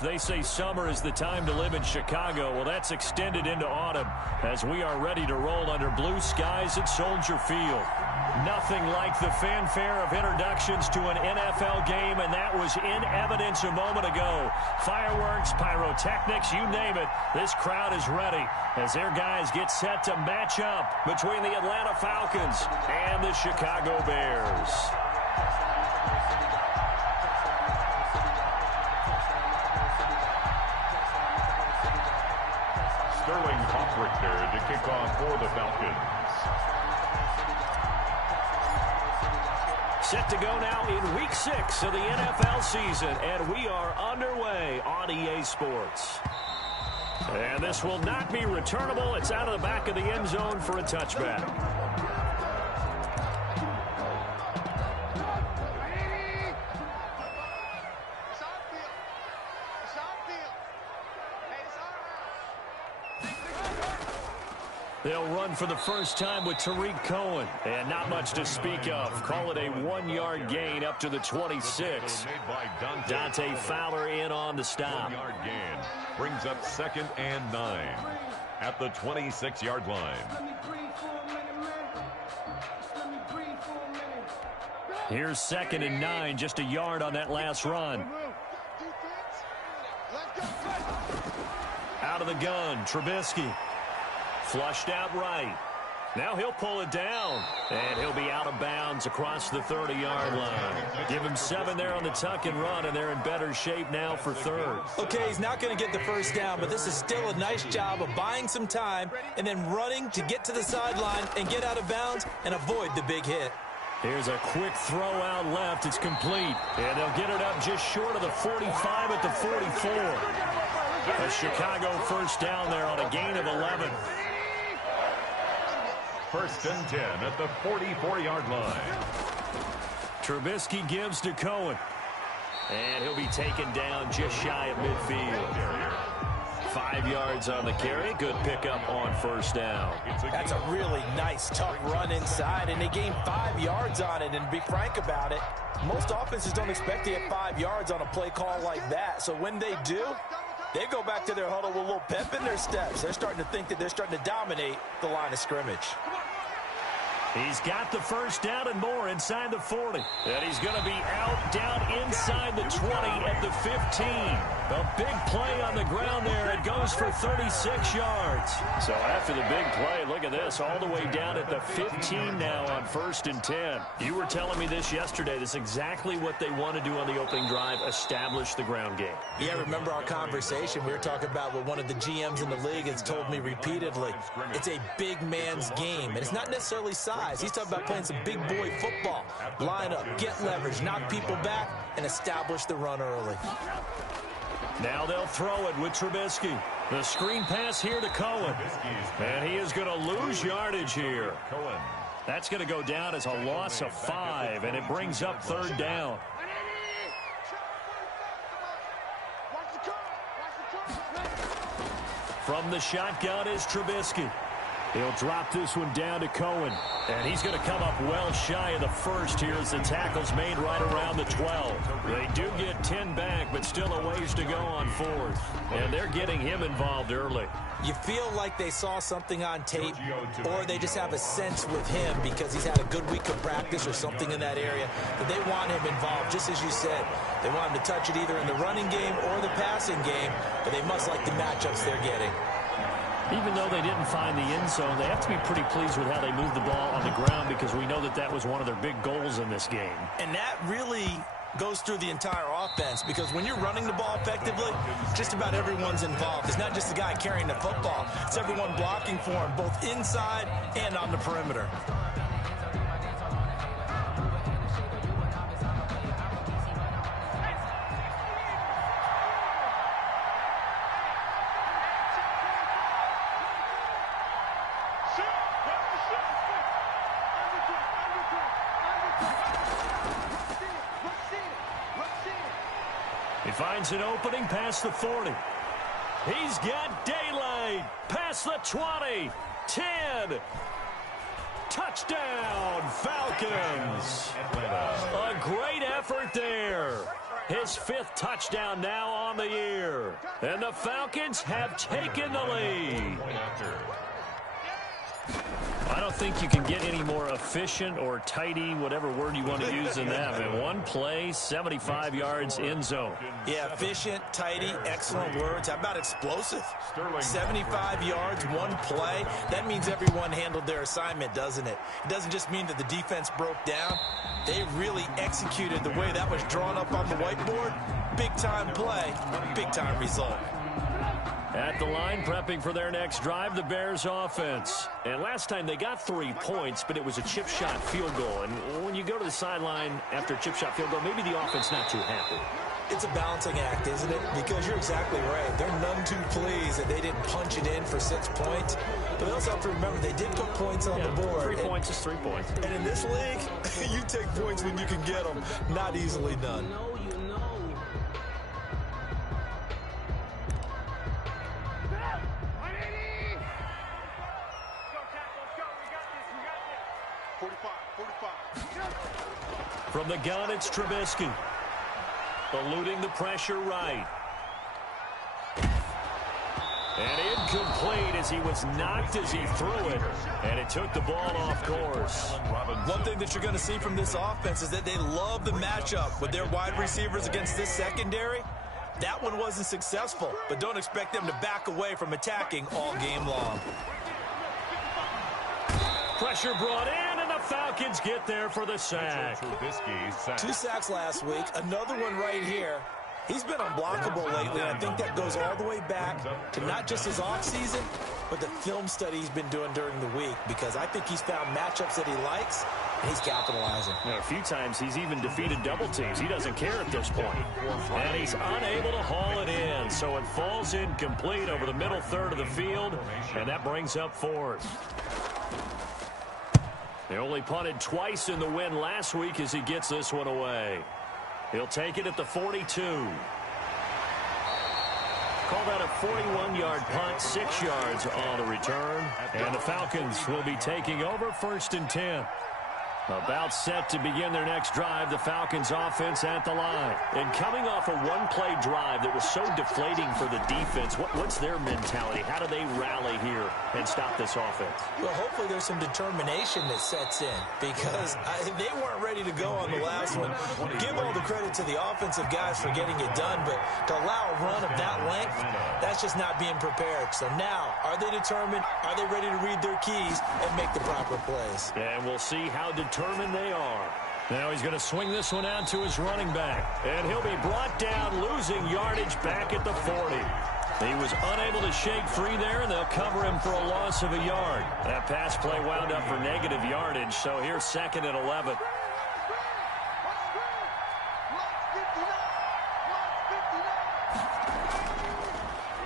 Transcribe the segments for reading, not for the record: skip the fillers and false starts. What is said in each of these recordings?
They say summer is the time to live in Chicago. Well, that's extended into autumn as we are ready to roll under blue skies at Soldier Field. Nothing like the fanfare of introductions to an NFL game, and that was in evidence a moment ago. Fireworks, pyrotechnics, you name it. This crowd is ready as their guys get set to match up between the Atlanta Falcons and the Chicago Bears. Sterling Hoffrichter to kick off for the Falcons. Set to go now in Week 6 of the NFL season, and we are underway on EA Sports. And this will not be returnable. It's out of the back of the end zone for a touchback. They'll run for the first time with Tariq Cohen. And not much to speak of. Call it a 1-yard gain up to the 26. Dante Fowler in on the stop. 1-yard gain brings up 2nd and 9 at the 26-yard line. Here's 2nd and 9, just a yard on that last run. Out of the gun, Trubisky. Flushed out right. Now he'll pull it down. And he'll be out of bounds across the 30-yard line. Give him 7 there on the tuck and run, and they're in better shape now for 3rd. Okay, he's not going to get the first down, but this is still a nice job of buying some time and then running to get to the sideline and get out of bounds and avoid the big hit. Here's a quick throw out left. It's complete. And they'll get it up just short of the 45 at the 44. A Chicago first down there on a gain of 11. 1st and 10 at the 44-yard line. Trubisky gives to Cohen. And he'll be taken down just shy of midfield. 5 yards on the carry. Good pickup on first down. That's a really nice, tough run inside, and they gained 5 yards on it. And to be frank about it, most offenses don't expect to get 5 yards on a play call like that. So when they do, they go back to their huddle with a little pep in their steps. They're starting to think that they're starting to dominate the line of scrimmage. He's got the first down and more inside the 40. And he's going to be out down inside the 20 at the 15. A big play on the ground there. It goes for 36 yards. So after the big play, look at this, all the way down at the 15 now on 1st and 10. You were telling me this yesterday. This is exactly what they want to do on the opening drive, establish the ground game. Yeah, remember our conversation we were talking about with one of the GMs in the league has told me repeatedly, it's a big man's game. And it's not necessarily size. He's talking about playing some big boy football. Line up, get leverage, knock people back, and establish the run early. Now they'll throw it with Trubisky. The screen pass here to Cohen. And he is going to lose yardage here. That's going to go down as a loss of 5, and it brings up 3rd down. From the shotgun is Trubisky. He'll drop this one down to Cohen. And he's going to come up well shy of the first here as the tackle's made right around the 12. They do get 10 back, but still a ways to go on 4th. And they're getting him involved early. You feel like they saw something on tape, or they just have a sense with him because he's had a good week of practice or something in that area that they want him involved. Just as you said, they want him to touch it either in the running game or the passing game, but they must like the matchups they're getting. Even though they didn't find the end zone, they have to be pretty pleased with how they moved the ball on the ground because we know that that was one of their big goals in this game. And that really goes through the entire offense because when you're running the ball effectively, just about everyone's involved. It's not just the guy carrying the football. It's everyone blocking for him, both inside and on the perimeter. He finds an opening past the 40. He's got daylight past the 20. 10. Touchdown, Falcons. A great effort there. His 5th touchdown now on the year. And the Falcons have taken the lead. I don't think you can get any more efficient or tidy, whatever word you want to use in that. I mean, one play, 75 yards in zone. Yeah, efficient, tidy, excellent words. How about explosive? 75 yards, one play. That means everyone handled their assignment, doesn't it? It doesn't just mean that the defense broke down. They really executed the way that was drawn up on the whiteboard. Big-time play, big-time result. At the line, prepping for their next drive, the Bears offense. And last time they got 3 points, but it was a chip shot field goal. And when you go to the sideline after a chip shot field goal, maybe the offense not too happy. It's a balancing act, isn't it? Because you're exactly right. They're none too pleased that they didn't punch it in for 6 points. But they also have to remember they did put points on the board. 3 points is 3 points. And in this league, you take points when you can get them. Not easily done. From the gun, it's Trubisky. Eluding the pressure right. And incomplete as he was knocked as he threw it. And it took the ball off course. One thing that you're going to see from this offense is that they love the matchup with their wide receivers against this secondary. That one wasn't successful, but don't expect them to back away from attacking all game long. Pressure brought in, and the Falcons get there for the sack. 2 sacks last week, another one right here. He's been unblockable lately, and I think that goes all the way back to not just his offseason, but the film study he's been doing during the week, because I think he's found matchups that he likes, and he's capitalizing. A few times he's even defeated double teams. He doesn't care at this point. And he's unable to haul it in, so it falls incomplete over the middle third of the field, and that brings up 4th. They only punted twice in the win last week as he gets this one away. He'll take it at the 42. Called out a 41-yard punt, 6 yards on the return. And the Falcons will be taking over 1st and 10. About set to begin their next drive, the Falcons offense at the line. And coming off a one-play drive that was so deflating for the defense, what's their mentality? How do they rally here and stop this offense? Well, hopefully there's some determination that sets in, because they weren't ready to go on the last one. Give all the credit to the offensive guys for getting it done, but to allow a run of that length, that's just not being prepared. So now, are they determined? Are they ready to read their keys and make the proper plays? And we'll see how determined they are. Now he's going to swing this one out to his running back. And he'll be brought down, losing yardage back at the 40. He was unable to shake free there, and they'll cover him for a loss of a yard. That pass play wound up for negative yardage, so here's 2nd and 11.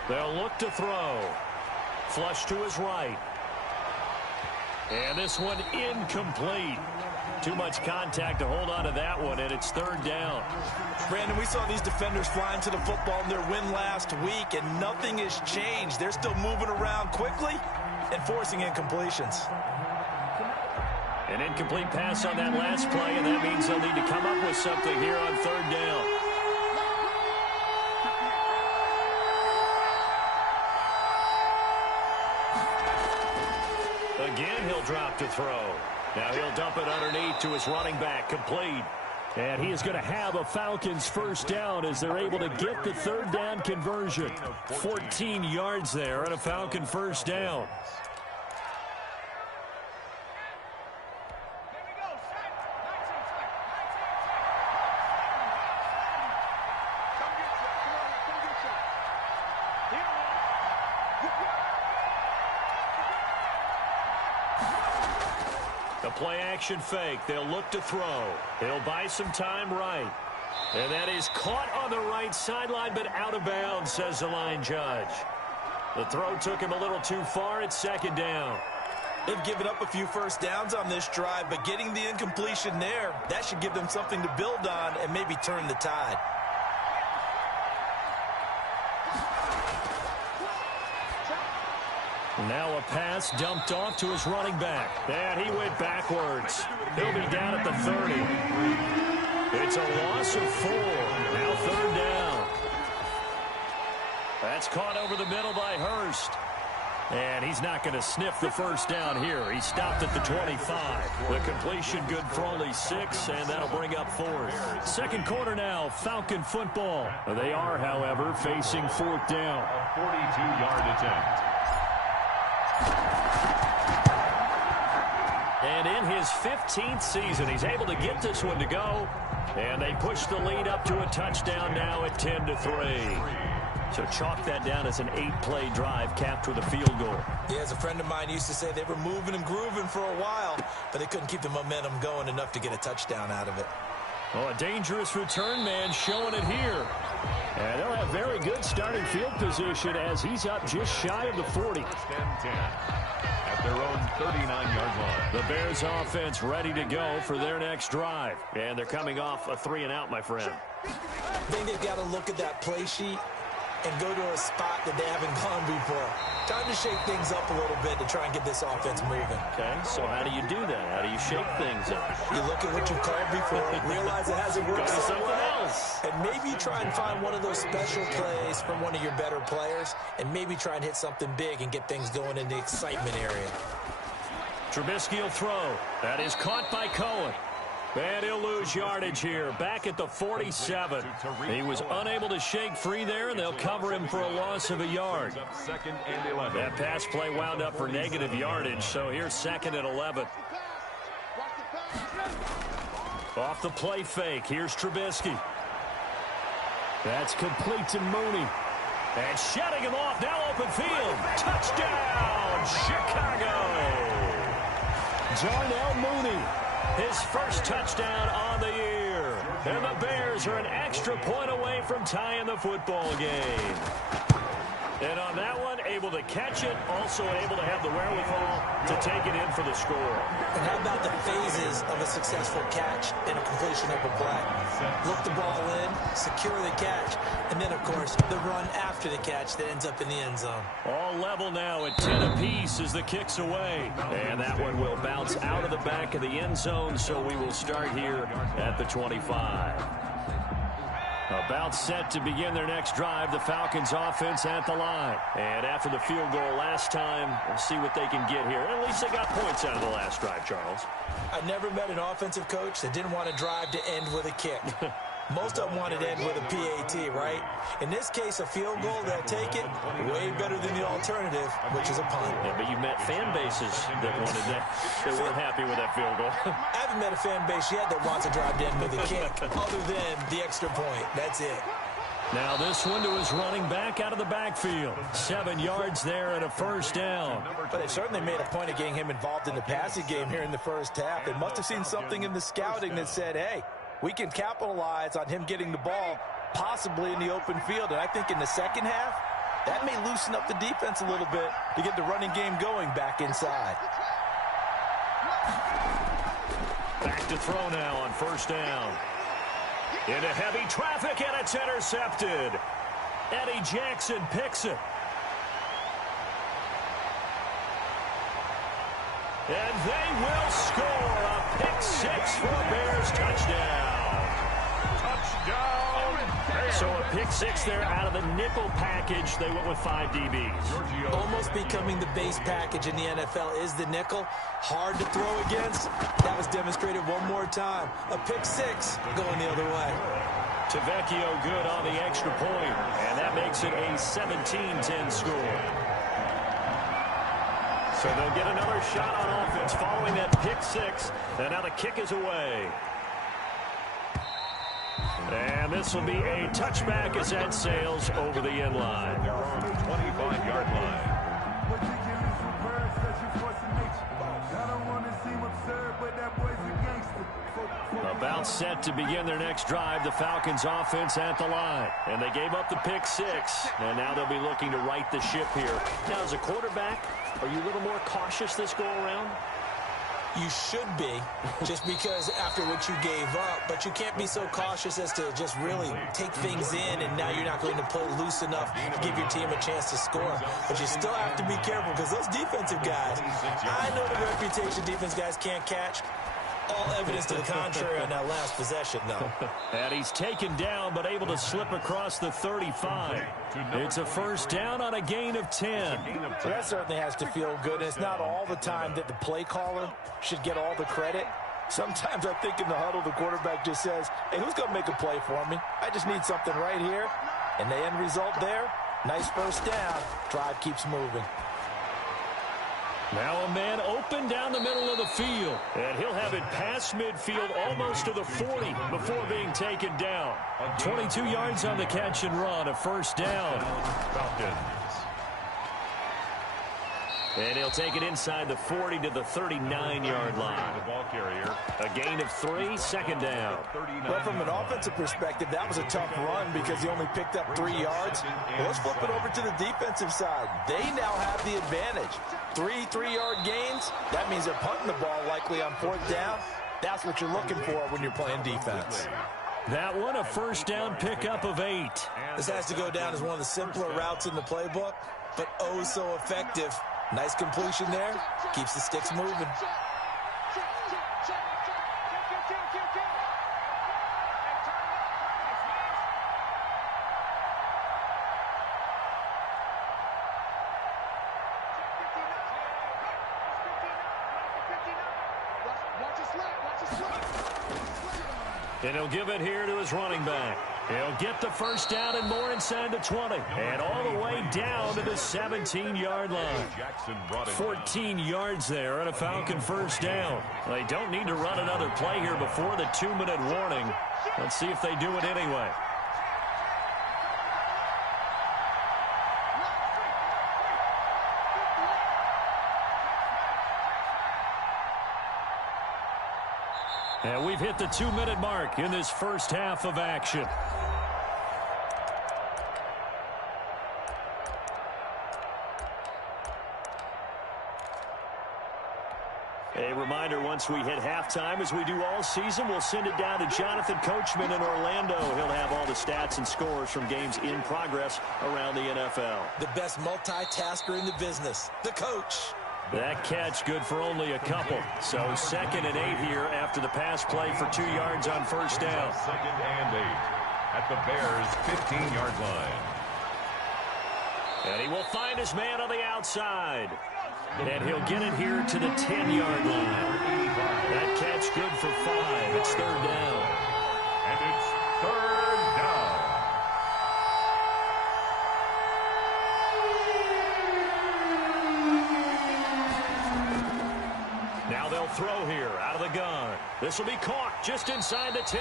They'll look to throw. Flush to his right. And this one incomplete. Too much contact to hold on to that one, and it's 3rd down. Brandon, we saw these defenders flying to the football in their win last week, and nothing has changed. They're still moving around quickly and forcing incompletions. An incomplete pass on that last play, and that means they'll need to come up with something here on 3rd down. Again, he'll drop to throw. Now he'll dump it underneath to his running back, complete. And he is going to have a Falcons 1st down as they're able to get the 3rd down conversion. 14 yards there on a Falcon 1st down. The play-action fake. They'll look to throw. He'll buy some time right. And that is caught on the right sideline, but out of bounds, says the line judge. The throw took him a little too far. It's 2nd down. They've given up a few 1st downs on this drive, but getting the incompletion there, that should give them something to build on and maybe turn the tide. Now a pass dumped off to his running back. And he went backwards. He'll be down at the 30. It's a loss of 4. Now 3rd down. That's caught over the middle by Hurst. And he's not going to sniff the first down here. He stopped at the 25. The completion good for only 6, and that'll bring up 4th. Second quarter now, Falcon football. They are, however, facing 4th down. A 42-yard attempt. And in his 15th season, he's able to get this one to go. And they push the lead up to a touchdown now at 10-3. So chalk that down as an 8-play drive capped with a field goal. Yeah, as a friend of mine used to say, they were moving and grooving for a while, but they couldn't keep the momentum going enough to get a touchdown out of it. Oh, a dangerous return man showing it here. And they'll have very good starting field position as he's up just shy of the 40. 1st and 10 at their own 39-yard line. The Bears offense ready to go for their next drive. And they're coming off a 3-and-out, my friend. I think they've got to look at that play sheet and go to a spot that they haven't gone before. Time to shake things up a little bit to try and get this offense moving. Okay, so how do you do that? How do you shake things up? You look at what you called before, realize it hasn't worked Go to so something well, else. and maybe try and find one of those special plays from one of your better players, and maybe try and hit something big and get things going in the excitement area. Trubisky will throw. That is caught by Cohen. And he'll lose yardage here, back at the 47. He was unable to shake free there, and they'll cover him for a loss of a yard. 2nd and 11. That pass play wound up for negative yardage, so here's 2nd and 11. Off the play fake, here's Trubisky. That's complete to Mooney. And shutting him off, now open field. Touchdown, Chicago! Darnell Mooney. His first touchdown on the year. And the Bears are an extra point away from tying the football game. And on that one, able to catch it, also able to have the wherewithal to take it in for the score. And how about the phases of a successful catch and a completion of a play? Look the ball in, secure the catch, and then, of course, the run after the catch that ends up in the end zone. All level now at 10 apiece as the kick's away. And that one will bounce out of the back of the end zone, so we will start here at the 25. About set to begin their next drive, the Falcons offense at the line. And after the field goal last time, we'll see what they can get here. At least they got points out of the last drive, Charles. I never met an offensive coach that didn't want to drive to end with a kick. Most of them wanted to end with a PAT, right? In this case, a field goal, they'll take it way better than the alternative, which is a punt. Yeah, but you met fan bases that wanted that. They weren't happy with that field goal. I haven't met a fan base yet that wants to drive to end with a kick, other than the extra point. That's it. Now this one to his running back out of the backfield. 7 yards there and a first down. But they certainly made a point of getting him involved in the passing game here in the first half. They must have seen something in the scouting that said, hey, we can capitalize on him getting the ball possibly in the open field. And I think in the second half, that may loosen up the defense a little bit to get the running game going back inside. Back to throw now on first down. Into heavy traffic, and it's intercepted. Eddie Jackson picks it. And they will score a pick-6 for a Bears touchdown. Touchdown, Bears. So a pick-6 there out of the nickel package. They went with 5 DBs. Almost becoming the base package in the NFL is the nickel. Hard to throw against. That was demonstrated one more time. A pick-6 going the other way. Tavecchio good on the extra point, and that makes it a 17-10 score. So they'll get another shot on offense following that pick-6, and now the kick is away. And this will be a touchback as that sails over the end line. They're on the 25-yard line. About set to begin their next drive, the Falcons offense at the line. And they gave up the pick-6, and now they'll be looking to right the ship here. Now, as a quarterback, are you a little more cautious this go-around? You should be, just because after what you gave up, but you can't be so cautious as to just really take things in, and now you're not going to play loose enough to give your team a chance to score. But you still have to be careful, because those defensive guys, I know the reputation defense guys can't catch. All evidence to the contrary on that last possession, though. And he's taken down, but able to slip across the 35. It's a first down on a gain of 10. Well, that certainly has to feel good, and it's not all the time that the play caller should get all the credit. Sometimes I think in the huddle, the quarterback just says, hey, who's going to make a play for me? I just need something right here. And the end result there, nice first down. Drive keeps moving. Now a man open down the middle of the field. And he'll have it past midfield almost to the 40 before being taken down. 22 yards on the catch and run, a first down. Falcons. And he'll take it inside the 40 to the 39-yard line. The ball carrier. A gain of 3, second down. Well, from an offensive perspective, that was a tough run because he only picked up 3 yards. Well, let's flip it over to the defensive side. They now have the advantage. 3-3-yard gains, that means they're punting the ball likely on fourth down. That's what you're looking for when you're playing defense. That one, a first down pickup of 8. This has to go down as one of the simpler routes in the playbook, but oh so effective. Nice completion there. Keeps the sticks moving. And he'll give it here to his running back. He'll get the first down and more inside the 20. And all the way down to the 17-yard line. 14 yards there and a Falcon first down. They don't need to run another play here before the 2-minute warning. Let's see if they do it anyway. And we've hit the 2-minute mark in this first half of action. A reminder, once we hit halftime, as we do all season, we'll send it down to Jonathan Coachman in Orlando. He'll have all the stats and scores from games in progress around the NFL. The best multitasker in the business, the coach. That catch good for only a couple. So 2nd and 8 here after the pass play for 2 yards on first down. 2nd and 8 at the Bears' 15-yard line. And he will find his man on the outside. And he'll get it here to the 10-yard line. That catch good for 5. It's 3rd down. And it's 3rd down. Now they'll throw here out of the gun. This will be caught just inside the 10.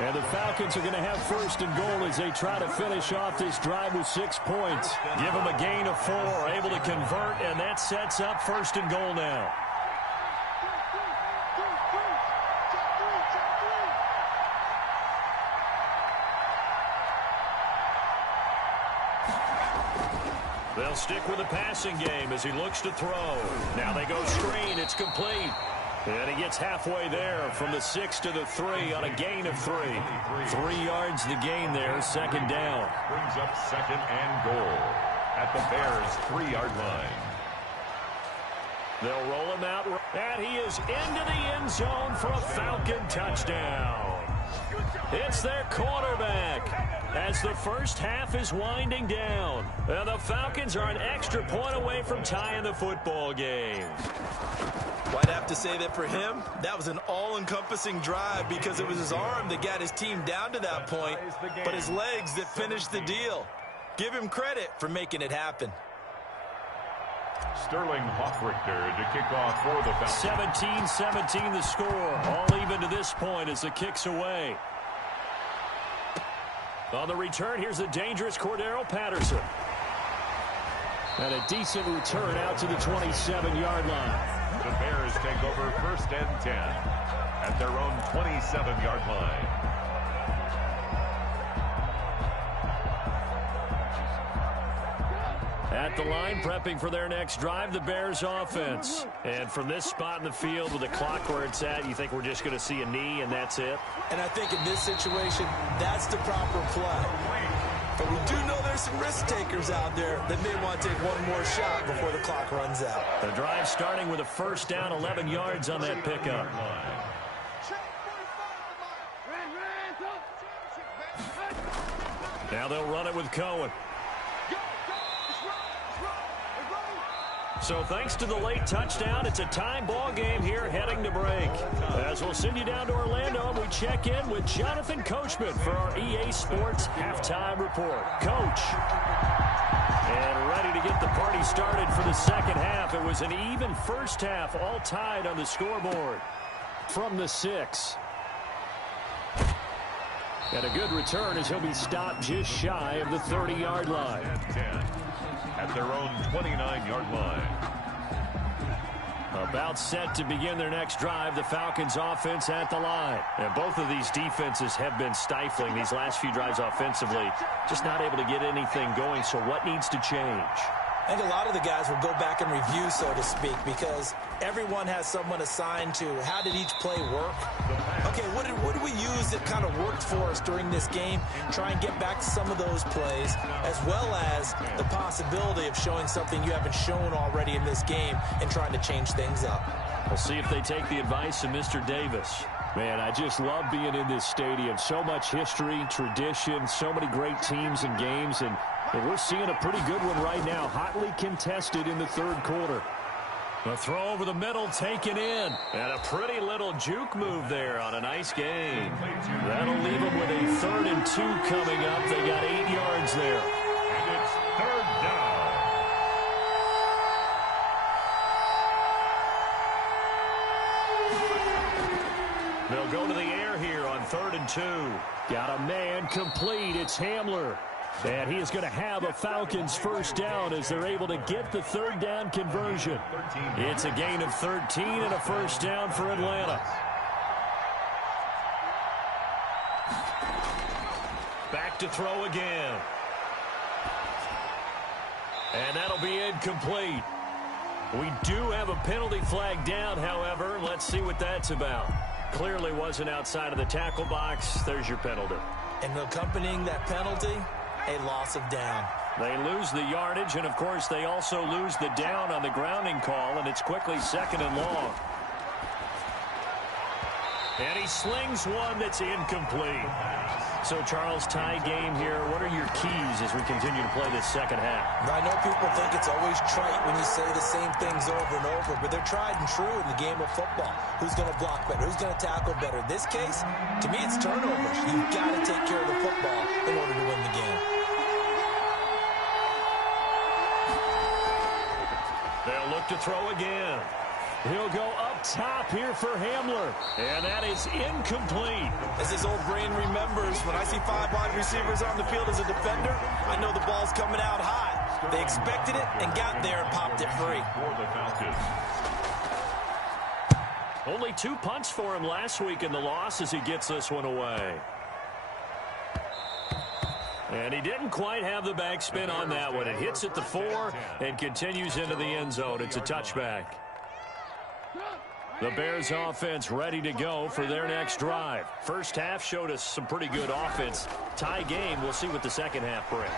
And the Falcons are going to have 1st and goal as they try to finish off this drive with 6 points. Give them a gain of 4, able to convert, and that sets up 1st and goal now. They'll stick with the passing game as he looks to throw. Now they go screen. It's complete. And he gets halfway there from the 6 to the 3 on a gain of 3. 3 yards the gain there, 2nd down. Brings up 2nd and goal at the Bears' 3-yard line. They'll roll him out. And he is into the end zone for a Falcon touchdown. It's their quarterback as the first half is winding down. And the Falcons are an extra point away from tying the football game. Well, I'd have to say that for him, that was an all-encompassing drive because it was his arm that got his team down to that point, but his legs that finished the deal. Give him credit for making it happen. Sterling Hoffrichter to kick off for the Falcons. 17-17 the score. All even to this point as the kick's away. On the return, here's the dangerous Cordero Patterson. And a decent return out to the 27-yard line. The Bears take over 1st and 10 at their own 27-yard line. At the line, prepping for their next drive, the Bears offense. And from this spot in the field with the clock where it's at, you think we're just going to see a knee and that's it? And I think in this situation, that's the proper play. But we do know there's some risk takers out there that may want to take one more shot before the clock runs out. The drive starting with a first down, 11 yards on that pickup. Now they'll run it with Cohen. So thanks to the late touchdown, it's a tie ball game here heading to break. As we'll send you down to Orlando, we check in with Jonathan Coachman for our EA Sports Halftime Report. Coach. And ready to get the party started for the second half. It was an even first half, all tied on the scoreboard. From the 6. And a good return as he'll be stopped just shy of the 30-yard line. At their own 29-yard line. About set to begin their next drive, the Falcons offense at the line. And both of these defenses have been stifling these last few drives offensively. Just not able to get anything going, so what needs to change? I think a lot of the guys will go back and review, so to speak, because everyone has someone assigned to how did each play work. Okay, what did we use that kind of worked for us during this game? Try and get back to some of those plays, as well as the possibility of showing something you haven't shown already in this game and trying to change things up. We'll see if they take the advice of Mr. Davis. Man, I just love being in this stadium. So much history, tradition, so many great teams and games, and we're seeing a pretty good one right now, hotly contested in the third quarter. A throw over the middle taken in. And a pretty little juke move there on a nice game. That'll leave them with a 3rd and 2 coming up. They got 8 yards there. And it's 3rd down. They'll go to the air here on 3rd and 2. Got a man complete. It's Hamler. And he is going to have a Falcons first down as they're able to get the 3rd down conversion. It's a gain of 13 and a first down for Atlanta. Back to throw again. And that'll be incomplete. We do have a penalty flag down, however. Let's see what that's about. Clearly wasn't outside of the tackle box. There's your penalty. And accompanying that penalty, a loss of down. They lose the yardage, and of course they also lose the down on the grounding call, and it's quickly 2nd and long. And he slings one that's incomplete. So, Charles, tie game here. What are your keys as we continue to play this second half? I know people think it's always trite when you say the same things over and over, but they're tried and true in the game of football. Who's going to block better? Who's going to tackle better? In this case, to me, it's turnovers. You've got to take care of the football in order to win the game. They'll look to throw again. He'll go up top here for Hamler. And that is incomplete. As his old brain remembers, when I see 5 wide receivers on the field as a defender, I know the ball's coming out high. They expected it and got there and popped it free. Only 2 punts for him last week in the loss as he gets this one away. And he didn't quite have the backspin on that one. It hits at the 4 and continues into the end zone. It's a touchback. The Bears offense ready to go for their next drive. First half showed us some pretty good offense. Tie game, we'll see what the second half brings.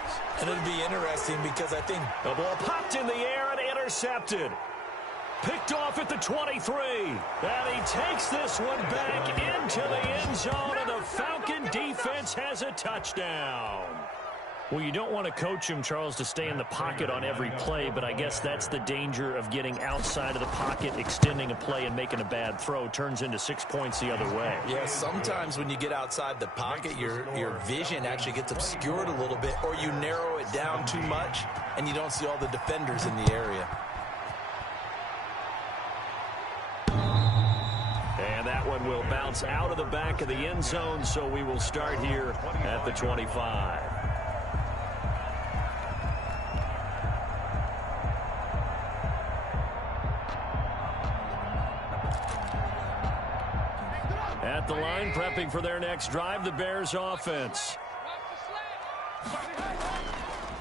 And it'll be interesting because I think the ball popped in the air and intercepted. Picked off at the 23. And he takes this one back into the end zone, and the Falcon defense has a touchdown. Well, you don't want to coach him, Charles, to stay in the pocket on every play, but I guess that's the danger of getting outside of the pocket, extending a play, and making a bad throw. Turns into 6 points the other way. Yeah, sometimes when you get outside the pocket, your vision actually gets obscured a little bit, or you narrow it down too much, and you don't see all the defenders in the area. And that one will bounce out of the back of the end zone, so we will start here at the 25. At the line, prepping for their next drive, the Bears offense.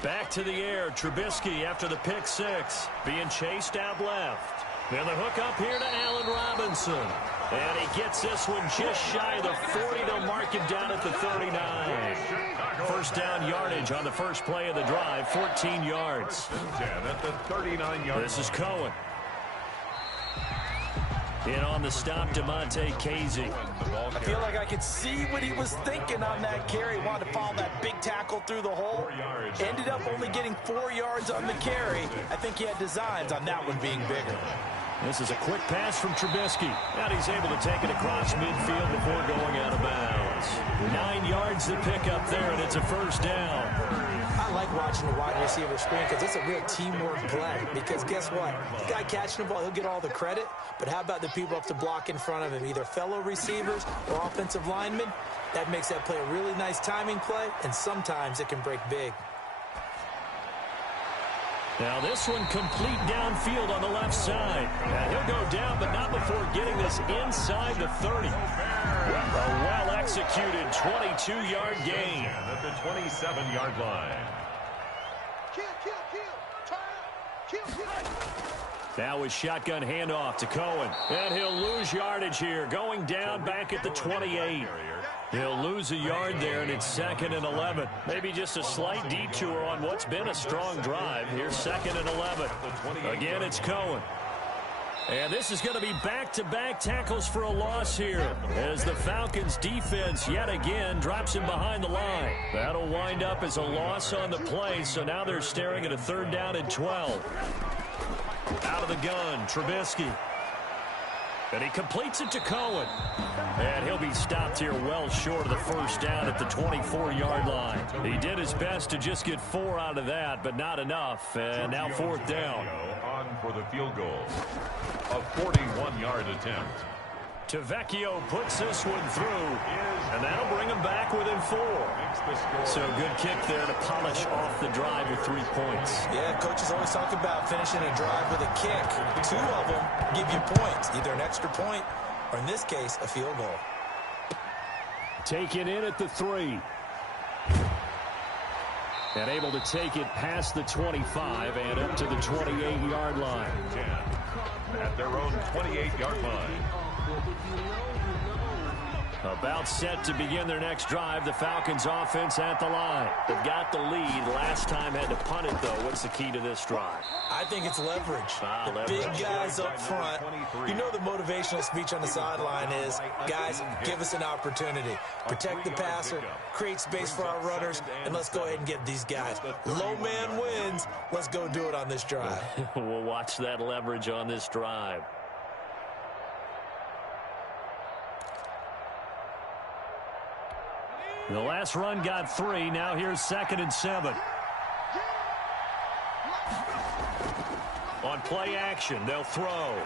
Back back to the air. Trubisky after the pick six. Being chased out left. Now the hook up here to Allen Robinson. And he gets this one just shy of the 40. They'll mark him down at the 39. First down yardage on the first play of the drive, 14 yards. 10 at the 39-yard. This is Cohen. In on the stop, Demonte Casey. I feel like I could see what he was thinking on that carry. Wanted to follow that big tackle through the hole. Ended up only getting 4 yards on the carry. I think he had designs on that one being bigger. This is a quick pass from Trubisky. And he's able to take it across midfield before going out of bounds. 9 yards to pick up there, and it's a first down. I like watching the wide receiver screen because it's a real teamwork play. Because guess what? The guy catching the ball, he'll get all the credit. But how about the people up to block in front of him, either fellow receivers or offensive linemen? That makes that play a really nice timing play, and sometimes it can break big. Now this one complete downfield on the left side. And he'll go down, but not before getting this inside the 30. A well-executed 22-yard gain. At the 27-yard line. Now with shotgun handoff to Cohen. And he'll lose yardage here. Going down back at the 28. He'll lose a yard there, and it's 2nd and 11. Maybe just a slight detour on what's been a strong drive. Here's 2nd and 11. Again, it's Cohen. And this is going to be back-to-back tackles for a loss here as the Falcons defense yet again drops him behind the line. That'll wind up as a loss on the play, so now they're staring at a 3rd down and 12. Out of the gun, Trubisky. And he completes it to Cohen. And he'll be stopped here well short of the first down at the 24-yard line. He did his best to just get 4 out of that, but not enough. And now 4th down. On for the field goal. A 41-yard attempt. Tavecchio puts this one through, and that'll bring him back within 4. So good kick there to polish off the drive with 3 points. Yeah, coaches always talk about finishing a drive with a kick. 2 of them give you points, either an extra point or, in this case, a field goal. Taken in at the 3. And able to take it past the 25 and up to the 28-yard line. 10 at their own 28-yard line. About set to begin their next drive. The Falcons offense at the line. They've got the lead. Last time had to punt it, though. What's the key to this drive? I think it's leverage. Leverage. Big guys up front. You know the motivational speech on the sideline is, guys, give us an opportunity. Protect the passer, create space for our runners, and let's go ahead and get these guys. Low man wins. Let's go do it on this drive. We'll watch that leverage on this drive. The last run got 3. Now here's 2nd and 7. On play action, they'll throw.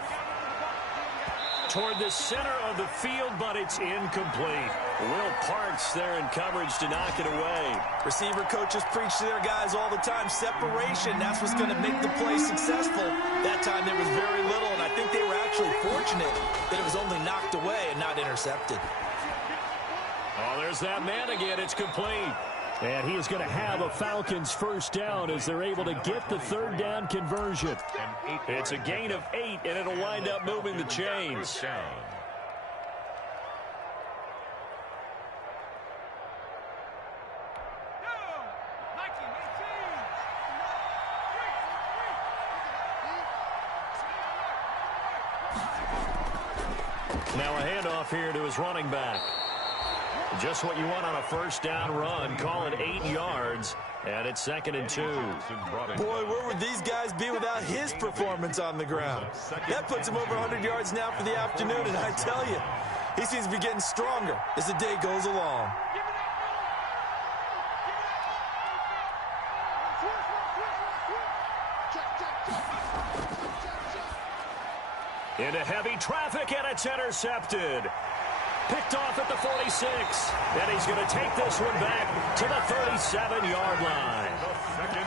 Toward the center of the field, but it's incomplete. Will Parks there in coverage to knock it away. Receiver coaches preach to their guys all the time. Separation, that's what's going to make the play successful. That time there was very little, and I think they were actually fortunate that it was only knocked away and not intercepted. Oh, there's that man again. It's complete. And he is going to have a Falcons first down as they're able to get the 3rd down conversion. It's a gain of 8, and it'll wind up moving the chains. Now a handoff here to his running back. Just what you want on a first down run. Call it 8 yards, and it's 2nd and 2. Boy, where would these guys be without his performance on the ground? That puts him over 100 yards now for the afternoon, and I tell you, he seems to be getting stronger as the day goes along. Into heavy traffic, and it's intercepted. Picked off at the 46, and he's going to take this one back to the 37-yard line.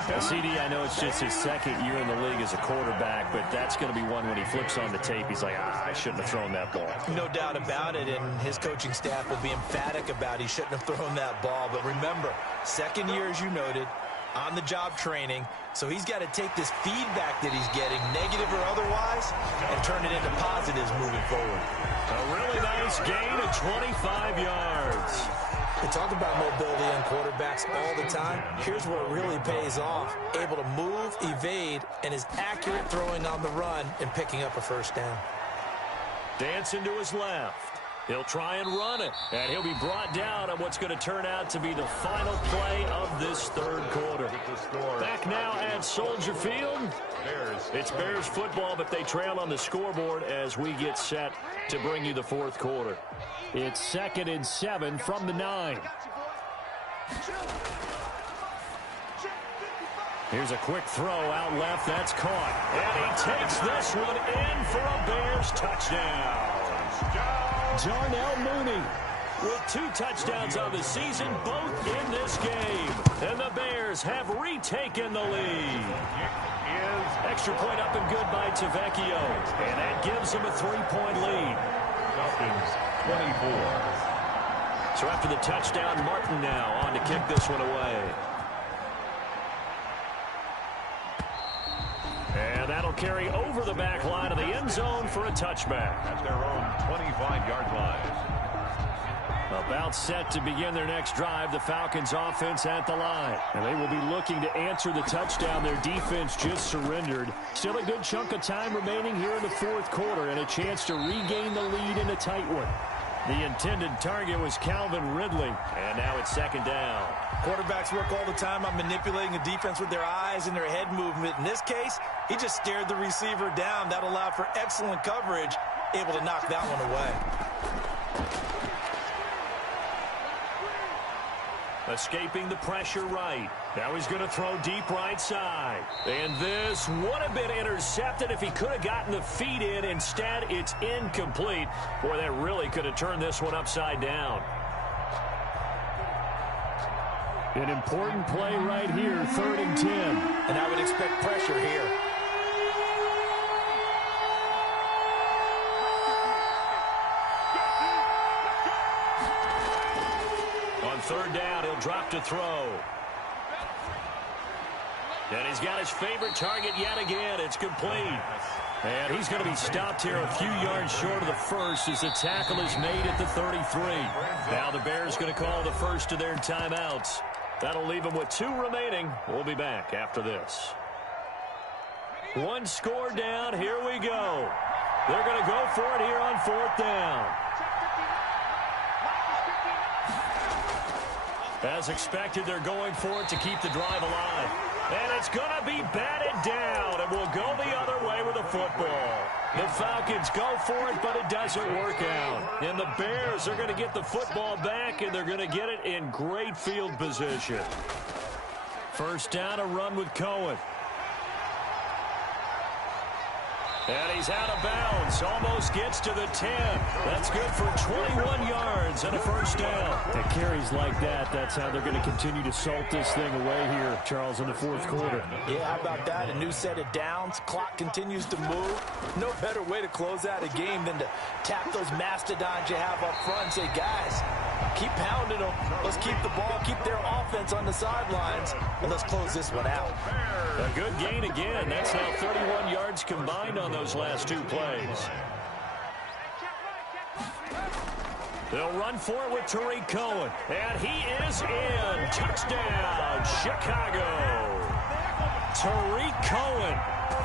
Now, CD, I know it's just his 2nd year in the league as a quarterback, but that's going to be one when he flips on the tape, he's like, I shouldn't have thrown that ball. No doubt about it, and his coaching staff will be emphatic about he shouldn't have thrown that ball. But remember, 2nd year, as you noted, on-the-job training, so he's got to take this feedback that he's getting, negative or otherwise, and turn it into positives moving forward. A really nice gain of 25 yards. We talk about mobility on quarterbacks all the time. Here's where it really pays off. Able to move, evade, and is accurate throwing on the run and picking up a first down. Dancing to his left. He'll try and run it, and he'll be brought down on what's going to turn out to be the final play of this third quarter. Back now at Soldier Field. It's Bears football, but they trail on the scoreboard as we get set to bring you the fourth quarter. It's 2nd and 7 from the 9. Here's a quick throw out left. That's caught. And he takes this one in for a Bears touchdown. Darnell Mooney with 2 touchdowns on the season, both in this game. And the Bears have retaken the lead. Extra point up and good by Tavecchio. And that gives them a 3-point lead. Falcons 24. So after the touchdown, Martin now on to kick this one away. And that'll carry over the back line of the end zone for a touchback. At their own 25-yard line. About set to begin their next drive, the Falcons offense at the line. And they will be looking to answer the touchdown their defense just surrendered. Still a good chunk of time remaining here in the fourth quarter and a chance to regain the lead in a tight one. The intended target was Calvin Ridley, and now it's 2nd down. Quarterbacks work all the time on manipulating the defense with their eyes and their head movement. In this case, he just stared the receiver down. That allowed for excellent coverage, able to knock that one away. Escaping the pressure right. Now he's going to throw deep right side. And this would have been intercepted if he could have gotten the feet in. Instead, it's incomplete. Boy, that really could have turned this one upside down. An important play right here, 3rd and 10. And I would expect pressure here. On 3rd down, he'll drop to throw. And he's got his favorite target yet again. It's complete. And he's going to be stopped here a few yards short of the first as the tackle is made at the 33. Now the Bears going to call the first of their timeouts. That'll leave them with 2 remaining. We'll be back after this. 1 score down. Here we go. They're going to go for it here on 4th down. As expected, they're going for it to keep the drive alive. And it's going to be batted down, and we'll go the other way with the football. The Falcons go for it, but it doesn't work out. And the Bears are going to get the football back, and they're going to get it in great field position. 1st down, a run with Cohen. And he's out of bounds. Almost gets to the 10. That's good for 21 yards and a 1st down. At carries like that, that's how they're going to continue to salt this thing away here, Charles, in the 4th quarter. Yeah, how about that? A new set of downs. Clock continues to move. No better way to close out a game than to tap those mastodons you have up front and say, guys, keep pounding them. Let's keep the ball, keep their offense on the sidelines, and let's close this one out. A good gain again. That's now 31 yards combined on those last 2 plays. They'll run for it with Tariq Cohen. And he is in. Touchdown, Chicago. Tariq Cohen,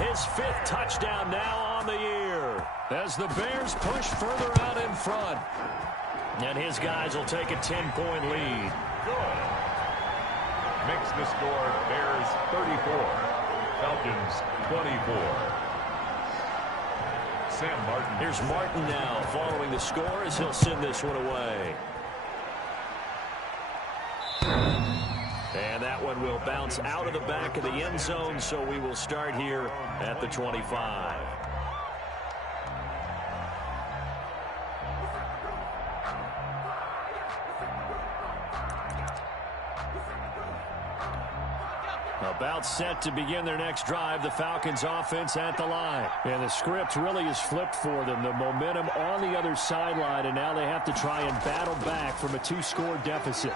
his 5th touchdown now on the year. As the Bears push further out in front. And his guys will take a 10-point lead. Good. Makes the score Bears 34. Falcons 24. Sam Martin. Here's Martin now following the score as he'll send this one away. And that one will bounce out of the back of the end zone, so we will start here at the 25. About set to begin their next drive, the Falcons offense at the line. And the script really is flipped for them. The momentum on the other sideline, and now they have to try and battle back from a 2-score deficit.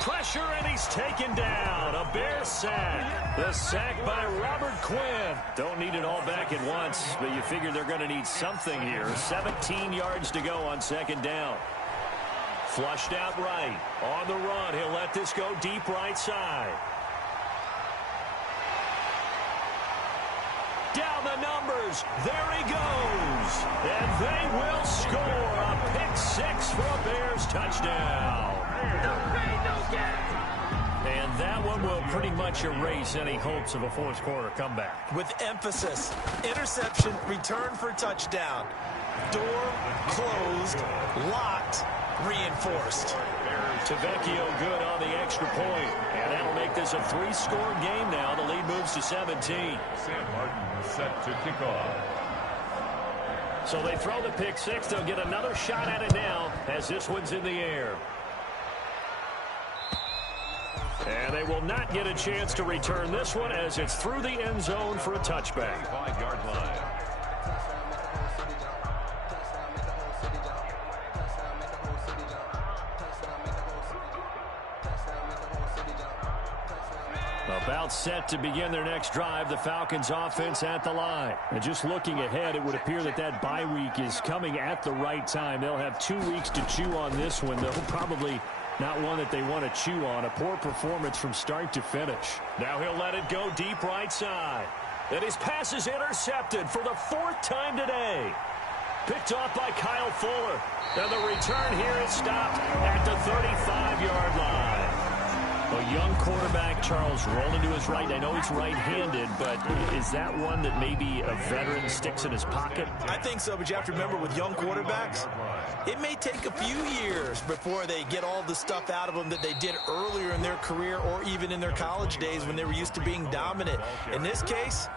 Pressure pressure, and he's taken down. A Bears sack. The sack by Robert Quinn. Don't need it all back at once, but you figure they're going to need something here. 17 yards to go on second down. Flushed out right. On the run, he'll let this go deep right side. Down the numbers. There he goes. And they will score a pick six for a Bears touchdown. And that one will pretty much erase any hopes of a fourth quarter comeback. With emphasis, interception, return for touchdown. Door closed, locked, reinforced. Tavecchio good on the extra point. And that'll make this a three-score game now. The lead moves to 17. Sam Martin set to kick off. So they throw the pick six. They'll get another shot at it now as this one's in the air. And they will not get a chance to return this one as it's through the end zone for a touchback. 5-yard line. About set to begin their next drive, the Falcons offense at the line. And just looking ahead, it would appear that that bye week is coming at the right time. They'll have 2 weeks to chew on this one. They'll probably not one that they want to chew on. A poor performance from start to finish. Now he'll let it go deep right side. And his pass is intercepted for the 4th time today. Picked off by Kyle Fuller. And the return here is stopped at the 35-yard line. A young quarterback, Charles, rolling to his right. I know he's right-handed, but is that one that maybe a veteran sticks in his pocket? I think so, but you have to remember with young quarterbacks, it may take a few years before they get all the stuff out of them that they did earlier in their career or even in their college days when they were used to being dominant. In this case,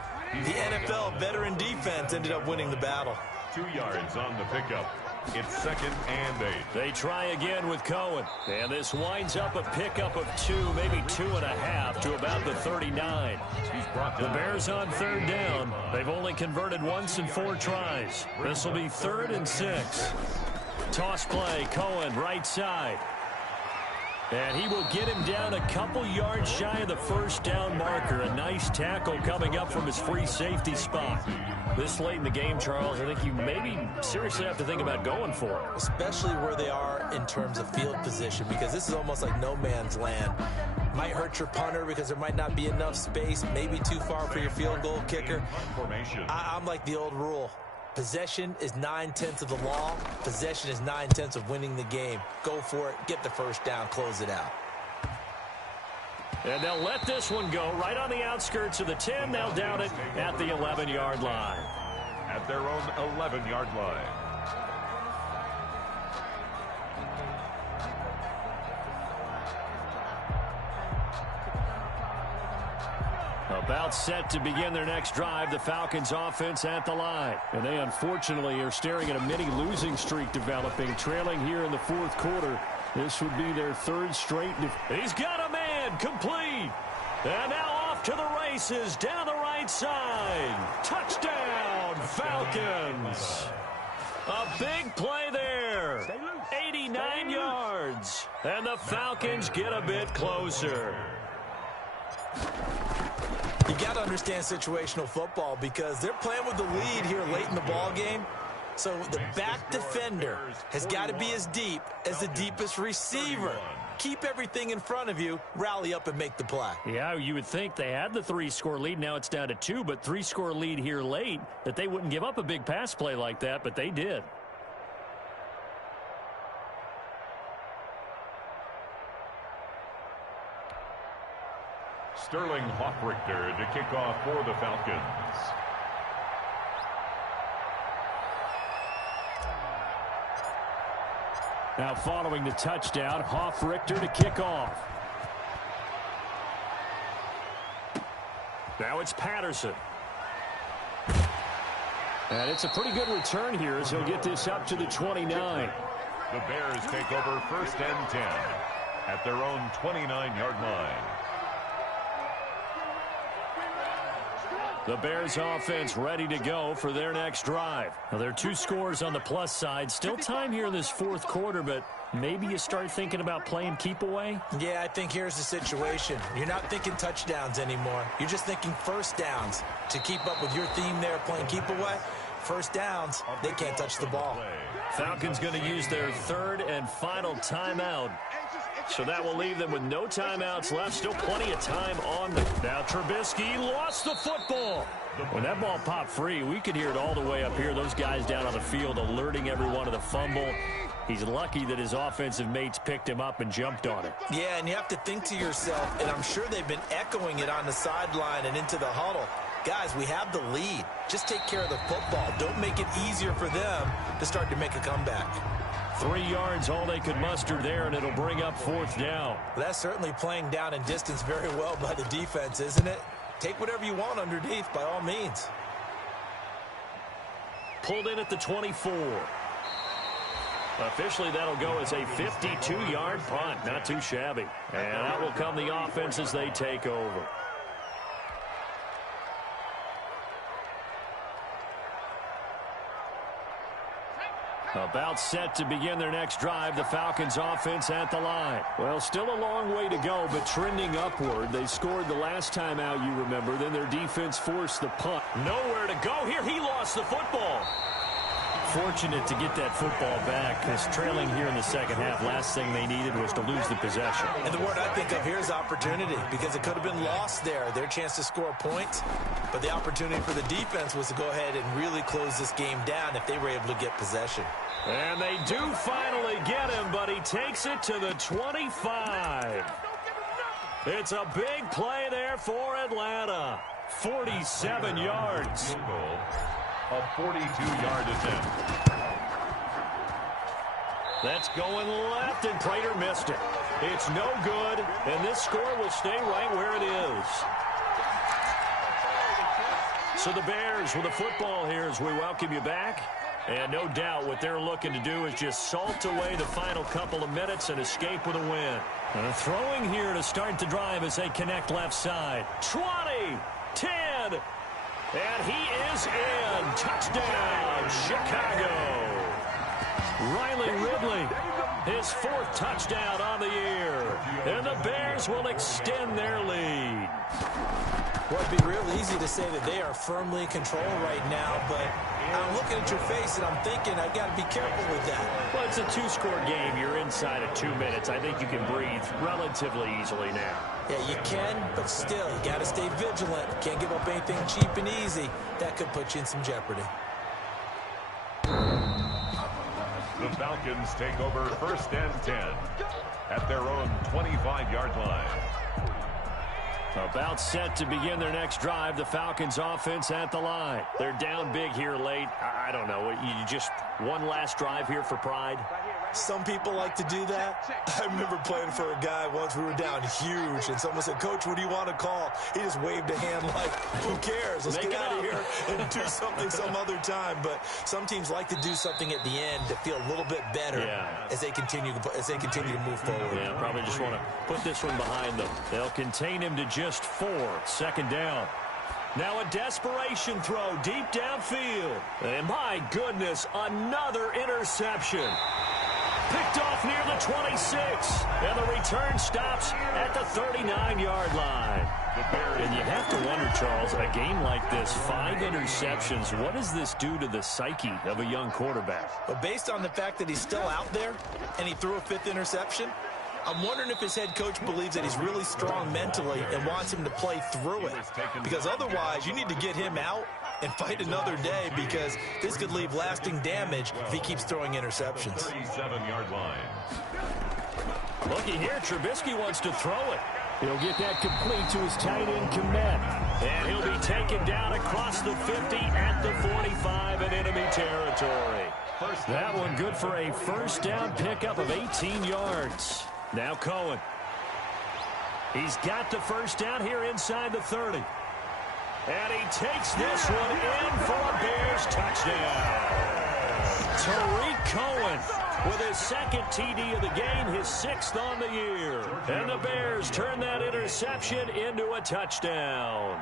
the NFL veteran defense ended up winning the battle. 2 yards on the pickup. It's 2nd and 8. They try again with Cohen. And this winds up a pickup of 2, maybe 2.5 to about the 39. The Bears on 3rd down. They've only converted once in 4 tries. This will be 3rd and 6. Toss play, Cohen right side. And he will get him down a couple yards shy of the first down marker. A nice tackle coming up from his free safety spot. This late in the game, Charles, I think you maybe seriously have to think about going for it. Especially where they are in terms of field position, because this is almost like no man's land. Might hurt your punter because there might not be enough space, maybe too far for your field goal kicker. I'm like the old rule. Possession is 9/10 of the law. Possession is 9/10 of winning the game. Go for it. Get the first down. Close it out. And they'll let this one go right on the outskirts of the 10. They'll down it at the 11-yard line. At their own 11-yard line. About set to begin their next drive, the Falcons offense at the line. And they unfortunately are staring at a mini losing streak developing, trailing here in the 4th quarter. This would be their 3rd straight. He's got a man, complete. And now off to the races, down the right side. Touchdown, Falcons. A big play there. 89 yards. And the Falcons get a bit closer. You got to understand situational football because they're playing with the lead here late in the ball game. So the back defender has got to be as deep as the deepest receiver. Keep everything in front of you, rally up and make the play. Yeah, you would think they had the 3-score lead. Now it's down to 2, but 3-score lead here late, that they wouldn't give up a big pass play like that, but they did. Sterling Hoffrichter to kick off for the Falcons. Now following the touchdown, Hoffrichter to kick off. Now it's Patterson. And it's a pretty good return here as he'll get this up to the 29. The Bears take over 1st and 10 at their own 29-yard line. The Bears offense ready to go for their next drive. Now, there are 2 scores on the plus side. Still time here in this fourth quarter, but maybe you start thinking about playing keep away? Yeah, I think here's the situation. You're not thinking touchdowns anymore. You're just thinking first downs. To keep up with your theme there, playing keep away, first downs, they can't touch the ball. Falcons going to use their 3rd and final timeout. So that will leave them with no timeouts left. Still plenty of time on them. Now Trubisky lost the football. When that ball popped free, we could hear it all the way up here. Those guys down on the field alerting everyone of the fumble. He's lucky that his offensive mates picked him up and jumped on it. Yeah, and you have to think to yourself, and I'm sure they've been echoing it on the sideline and into the huddle. Guys, we have the lead. Just take care of the football. Don't make it easier for them to start to make a comeback. 3 yards, all they could muster there, and it'll bring up 4th down. Well, that's certainly playing down in distance very well by the defense, isn't it? Take whatever you want underneath, by all means. Pulled in at the 24. Officially, that'll go as a 52-yard punt. Not too shabby. And out will come the offense as they take over. About set to begin their next drive, the Falcons offense at the line. Well, still a long way to go, but trending upward. They scored the last time out, you remember. Then their defense forced the punt. Nowhere to go here. He lost the football. Fortunate to get that football back, because trailing here in the second half, last thing they needed was to lose the possession. And the word I think of here is opportunity, because it could have been lost there, their chance to score points. But the opportunity for the defense was to go ahead and really close this game down if they were able to get possession. And they do finally get him, but he takes it to the 25. It's a big play there for Atlanta. 47 yards. A 42-yard attempt. That's going left, and Prater missed it. It's no good, and this score will stay right where it is. So the Bears with the football here as we welcome you back. And no doubt what they're looking to do is just salt away the final couple of minutes and escape with a win. Throwing here to start the drive as they connect left side. 20, 10, and he is in. Touchdown, Chicago. Riley Ridley, his 4th touchdown on the year. And the Bears will extend their lead. Well, it'd be real easy to say that they are firmly in control right now, but I'm looking at your face and I'm thinking I've got to be careful with that. Well, it's a 2-score game. You're inside of 2 minutes. I think you can breathe relatively easily now. Yeah, you can, but still, you got to stay vigilant. Can't give up anything cheap and easy. That could put you in some jeopardy. The Falcons take over 1st and 10 at their own 25-yard line. About set to begin their next drive, the Falcons offense at the line. They're down big here late. I don't know. You just one last drive here for pride? Some people like to do that. I remember playing for a guy once. We were down huge, and someone said, "Coach, what do you want to call?" He just waved a hand like, who cares? Let's get out of here and do something some other time. But some teams like to do something at the end to feel a little bit better as they continue to move forward. Yeah, probably just want to put this one behind them. They'll contain him to just 4. 2nd down. Now a desperation throw deep downfield. And my goodness, another interception. Picked off near the 26. And the return stops at the 39-yard line. And you have to wonder, Charles, a game like this, 5 interceptions, what does this do to the psyche of a young quarterback? But based on the fact that he's still out there and he threw a 5th interception, I'm wondering if his head coach believes that he's really strong mentally and wants him to play through it. Because otherwise, you need to get him out and fight another day, because this could leave lasting damage if he keeps throwing interceptions. 37-yard line. Looky here, Trubisky wants to throw it. He'll get that complete to his tight end Komet. And he'll be taken down across the 50 at the 45 in enemy territory. That one good for a 1st down pickup of 18 yards. Now Cohen. He's got the 1st down here inside the 30. And he takes this one in for a Bears touchdown. Tariq Cohen with his 2nd TD of the game, his 6th on the year. And the Bears turn that interception into a touchdown.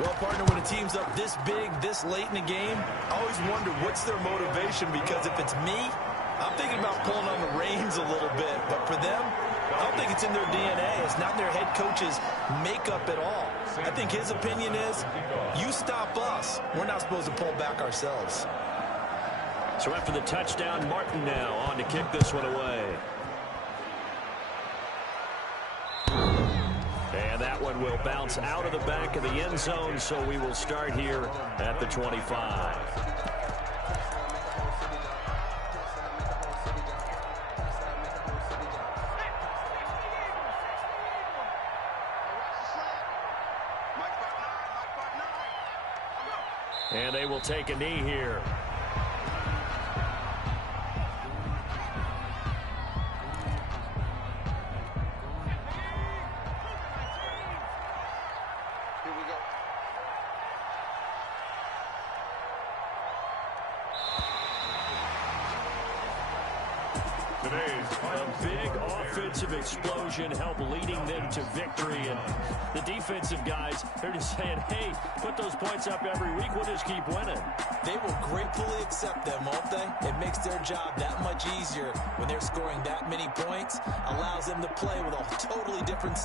Well, partner, when a team's up this big, this late in the game, I always wonder what's their motivation, because if it's me, I'm thinking about pulling on the reins a little bit. But for them, I don't think it's in their DNA. It's not in their head coach's makeup at all. I think his opinion is, you stop us, we're not supposed to pull back ourselves. So after the touchdown, Martin now on to kick this one away. And that one will bounce out of the back of the end zone, so we will start here at the 25. And they will take a knee here. A big offensive explosion helped leading them to victory. And the defensive guys, they're just saying, hey, put those points up every week. We'll just keep winning. They will gratefully accept them, won't they? It makes their job that much easier when they're scoring that many points. Allows them to play with a totally different